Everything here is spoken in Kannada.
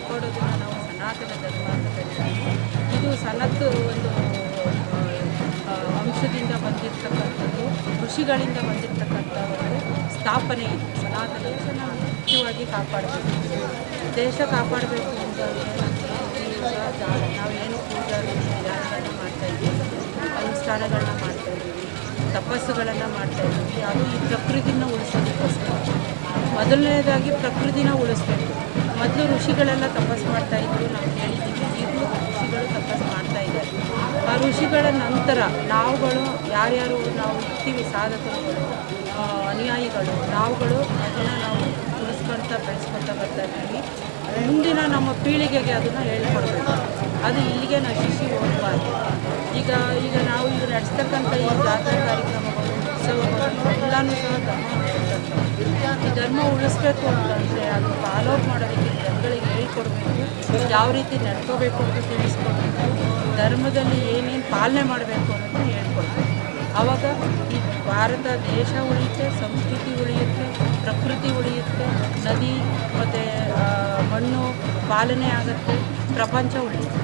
ಕಾಪಾಡೋದನ್ನು ನಾವು ಸನಾತನ ಧರ್ಮ ಅಂತ ಕರಿತೀವಿ. ಇದು ಸನತ್ತು ಒಂದು ಅಂಶದಿಂದ ಬಂದಿರತಕ್ಕಂಥದ್ದು, ಋಷಿಗಳಿಂದ ಬಂದಿರತಕ್ಕಂಥ ಒಂದು ಸ್ಥಾಪನೆ ಇದು. ಸನಾತನ ಮುಖ್ಯವಾಗಿ ಕಾಪಾಡಬೇಕು. ದೇಶ ಕಾಪಾಡಬೇಕು ಅಂತ ನಾವೇನು ಪೂಜಾ ವಿಧಿ ವಿಧಾನಗಳನ್ನ ಮಾಡ್ತಾ ಇದ್ದೀವಿ. ಅನುಷ್ಠಾನಗಳನ್ನ ಮಾಡ್ತಾ ಇದ್ದೀವಿ. ತಪಸ್ಸುಗಳನ್ನು ಮಾಡ್ತಾ ಇದ್ದೀವಿ. ಅದು ಈ ಪ್ರಕೃತಿನ ಉಳಿಸೋದಕ್ಕೋಸ್ಕರ. ಮೊದಲನೇದಾಗಿ ಪ್ರಕೃತಿನ ಉಳಿಸ್ಬೇಕು. ಮೊದಲು ಋಷಿಗಳೆಲ್ಲ ತಪಸ್ ಮಾಡ್ತಾ ಇದ್ರು, ನಾವು ಕೇಳಿದ್ದೀವಿ. ಈಗಲೂ ಋಷಿಗಳು ತಪಸ್ ಮಾಡ್ತಾ ಇದ್ದಾರೆ. ಆ ಋಷಿಗಳ ನಂತರ ನಾವುಗಳು, ಯಾರ್ಯಾರು ನಾವು ಇರ್ತೀವಿ, ಸಾಧಕರುಗಳು ಅನುಯಾಯಿಗಳು, ನಾವುಗಳು ಅದನ್ನು ನಾವು ಉಳಿಸ್ಕೊಳ್ತಾ ಬೆಳೆಸ್ಕೊಳ್ತಾ ಬರ್ತಾ ಇದ್ದೀವಿ. ಮುಂದಿನ ನಮ್ಮ ಪೀಳಿಗೆಗೆ ಅದನ್ನು ಹೇಳ್ಕೊಡ್ಬೇಕು. ಅದು ಇಲ್ಲಿಗೆ ನಶಿಸಿ ಹೋಗಬಾರ್ದು. ಈಗ ಈಗ ನಾವು ಈಗ ನಡೆಸ್ತಕ್ಕಂಥ ಈ ಜಾತ್ರಾ ಕಾರ್ಯಕ್ರಮಗಳು, ಉತ್ಸವಗಳು, ಎಲ್ಲನೂ ಸಹ ಧರ್ಮ ಉಳಿಸ್ಬೇಕು ಅಂತಂದರೆ ಅದು ಫಾಲೋ ಮಾಡೋದಕ್ಕೆ ಜನಗಳಿಗೆ ಹೇಳ್ಕೊಡ್ಬೇಕು. ಯಾವ ರೀತಿ ನಡ್ಕೋಬೇಕು ಅಂತ ತಿಳಿಸ್ಕೊಡ್ಬೇಕು. ಧರ್ಮದಲ್ಲಿ ಏನೇನು ಪಾಲನೆ ಮಾಡಬೇಕು ಅಂತ ಹೇಳ್ಕೊಡ್ಬೇಕು. ಆವಾಗ ಈ ಭಾರತ ದೇಶ ಉಳಿಯುತ್ತೆ, ಸಂಸ್ಕೃತಿ ಉಳಿಯುತ್ತೆ, ಪ್ರಕೃತಿ ಉಳಿಯುತ್ತೆ, ನದಿ ಮತ್ತು ಮಣ್ಣು ಪಾಲನೆ ಆಗುತ್ತೆ, ಪ್ರಪಂಚ ಉಳಿಯುತ್ತೆ.